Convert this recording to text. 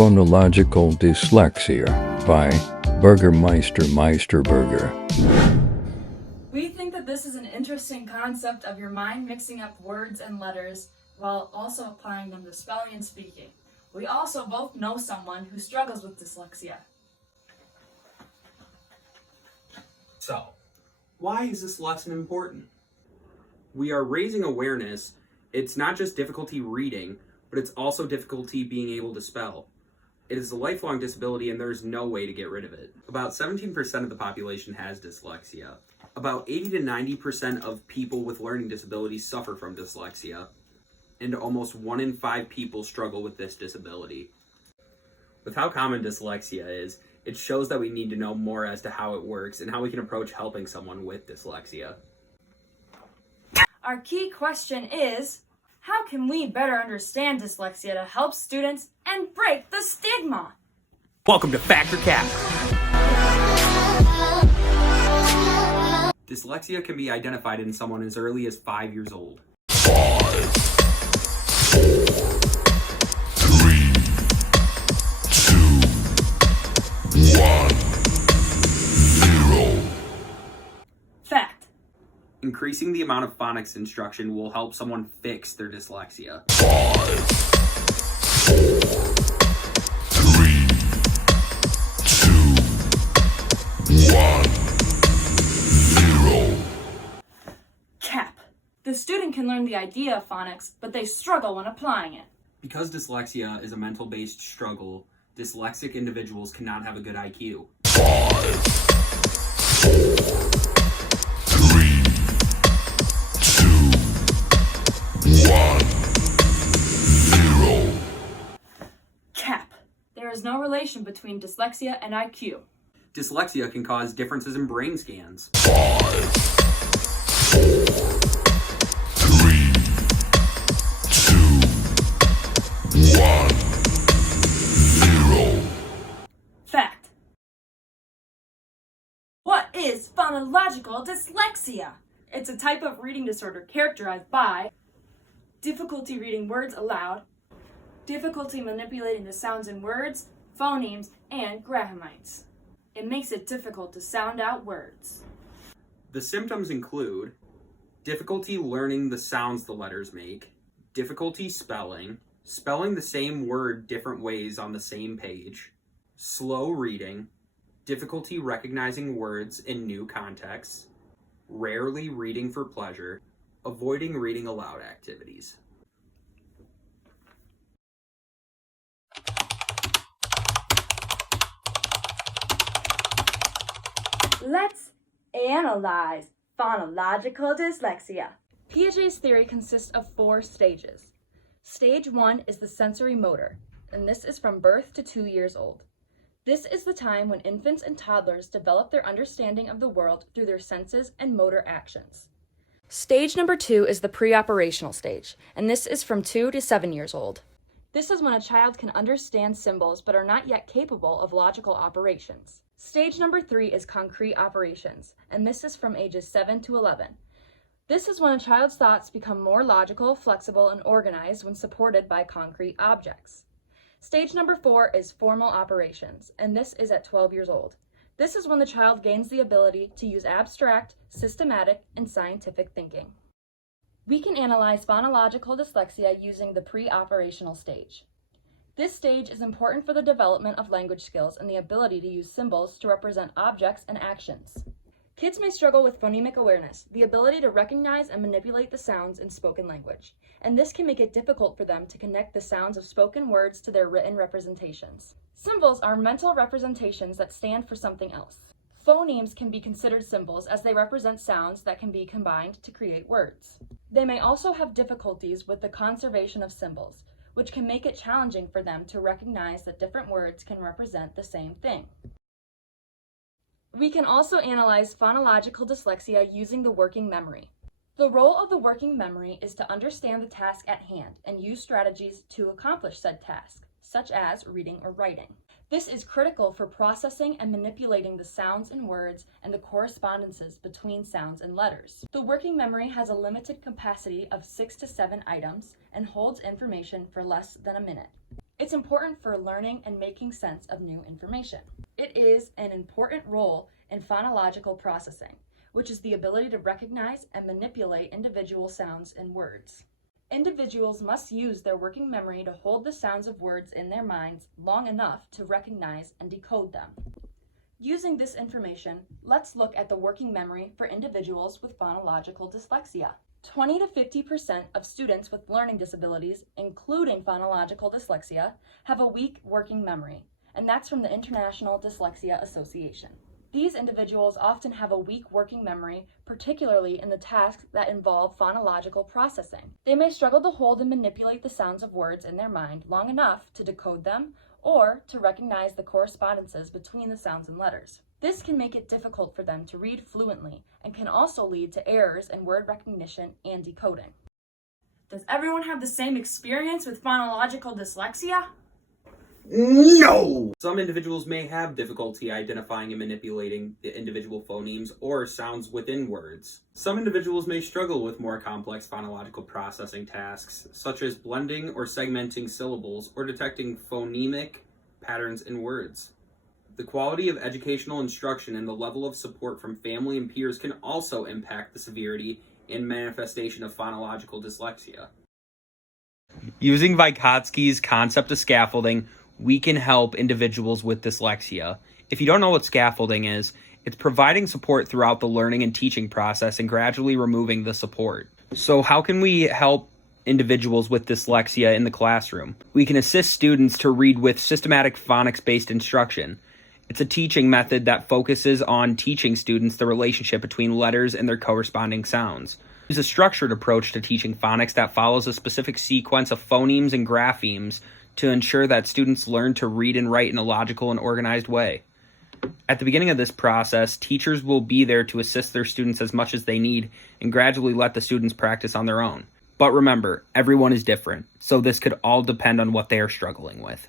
Phonological Dyslexia by Burgermeister Meisterburger. We think that this is an interesting concept of your mind mixing up words and letters while also applying them to spelling and speaking. We also both know someone who struggles with dyslexia. So, why is this lesson important? We are raising awareness. It's not just difficulty reading, but it's also difficulty being able to spell. It is a lifelong disability and there's no way to get rid of it. About 17% of the population has dyslexia. About 80 to 90% of people with learning disabilities suffer from dyslexia, and almost 1 in 5 people struggle with this disability. With how common dyslexia is, it shows that we need to know more as to how it works and how we can approach helping someone with dyslexia. Our key question is, how can we better understand dyslexia to help students and break the stigma? Welcome to Fact or Cap. Dyslexia can be identified in someone as early as 5 years old. 5, 4, 3, 2, 1, 0. Fact. Increasing the amount of phonics instruction will help someone fix their dyslexia. 5, 4, 3, 2, 1, 0. Cap. The student can learn the idea of phonics, but they struggle when applying it. Because dyslexia is a mental-based struggle, dyslexic individuals cannot have a good IQ. 5, 4, 3, 2, 1, 0. Cap. There is no relation between dyslexia and IQ. Dyslexia can cause differences in brain scans. 5, 4, 3, 2, 1, 0. Fact. What is phonological dyslexia? It's a type of reading disorder characterized by difficulty reading words aloud, difficulty manipulating the sounds in words, phonemes, and grammatics. It makes it difficult to sound out words. The symptoms include difficulty learning the sounds the letters make, difficulty spelling, spelling the same word different ways on the same page, slow reading, difficulty recognizing words in new contexts, rarely reading for pleasure, avoiding reading aloud activities. Let's analyze phonological dyslexia. Piaget's theory consists of 4 stages. Stage 1 is the sensory motor, and this is from birth to 2 years old. This is the time when infants and toddlers develop their understanding of the world through their senses and motor actions. Stage number 2 is the pre-operational stage, and this is from 2 to 7 years old. This is when a child can understand symbols but are not yet capable of logical operations. Stage number 3 is concrete operations, and this is from ages 7 to 11. This is when a child's thoughts become more logical, flexible, and organized when supported by concrete objects. Stage number 4 is formal operations, and this is at 12 years old. This is when the child gains the ability to use abstract, systematic, and scientific thinking. We can analyze phonological dyslexia using the pre-operational stage. This stage is important for the development of language skills and the ability to use symbols to represent objects and actions. Kids may struggle with phonemic awareness, the ability to recognize and manipulate the sounds in spoken language, and this can make it difficult for them to connect the sounds of spoken words to their written representations. Symbols are mental representations that stand for something else. Phonemes can be considered symbols as they represent sounds that can be combined to create words. They may also have difficulties with the conservation of symbols, which can make it challenging for them to recognize that different words can represent the same thing. We can also analyze phonological dyslexia using the working memory. The role of the working memory is to understand the task at hand and use strategies to accomplish said task, such as reading or writing. This is critical for processing and manipulating the sounds in words and the correspondences between sounds and letters. The working memory has a limited capacity of 6 to 7 items and holds information for less than a minute. It's important for learning and making sense of new information. It is an important role in phonological processing, which is the ability to recognize and manipulate individual sounds and words. Individuals must use their working memory to hold the sounds of words in their minds long enough to recognize and decode them. Using this information, let's look at the working memory for individuals with phonological dyslexia. 20 to 50% of students with learning disabilities, including phonological dyslexia, have a weak working memory, and that's from the International Dyslexia Association. These individuals often have a weak working memory, particularly in the tasks that involve phonological processing. They may struggle to hold and manipulate the sounds of words in their mind long enough to decode them or to recognize the correspondences between the sounds and letters. This can make it difficult for them to read fluently and can also lead to errors in word recognition and decoding. Does everyone have the same experience with phonological dyslexia? No! Some individuals may have difficulty identifying and manipulating the individual phonemes or sounds within words. Some individuals may struggle with more complex phonological processing tasks, such as blending or segmenting syllables or detecting phonemic patterns in words. The quality of educational instruction and the level of support from family and peers can also impact the severity and manifestation of phonological dyslexia. Using Vygotsky's concept of scaffolding, we can help individuals with dyslexia. If you don't know what scaffolding is, it's providing support throughout the learning and teaching process and gradually removing the support. So how can we help individuals with dyslexia in the classroom? We can assist students to read with systematic phonics-based instruction. It's a teaching method that focuses on teaching students the relationship between letters and their corresponding sounds. It's a structured approach to teaching phonics that follows a specific sequence of phonemes and graphemes to ensure that students learn to read and write in a logical and organized way. At the beginning of this process, teachers will be there to assist their students as much as they need and gradually let the students practice on their own. But remember, everyone is different, so this could all depend on what they are struggling with.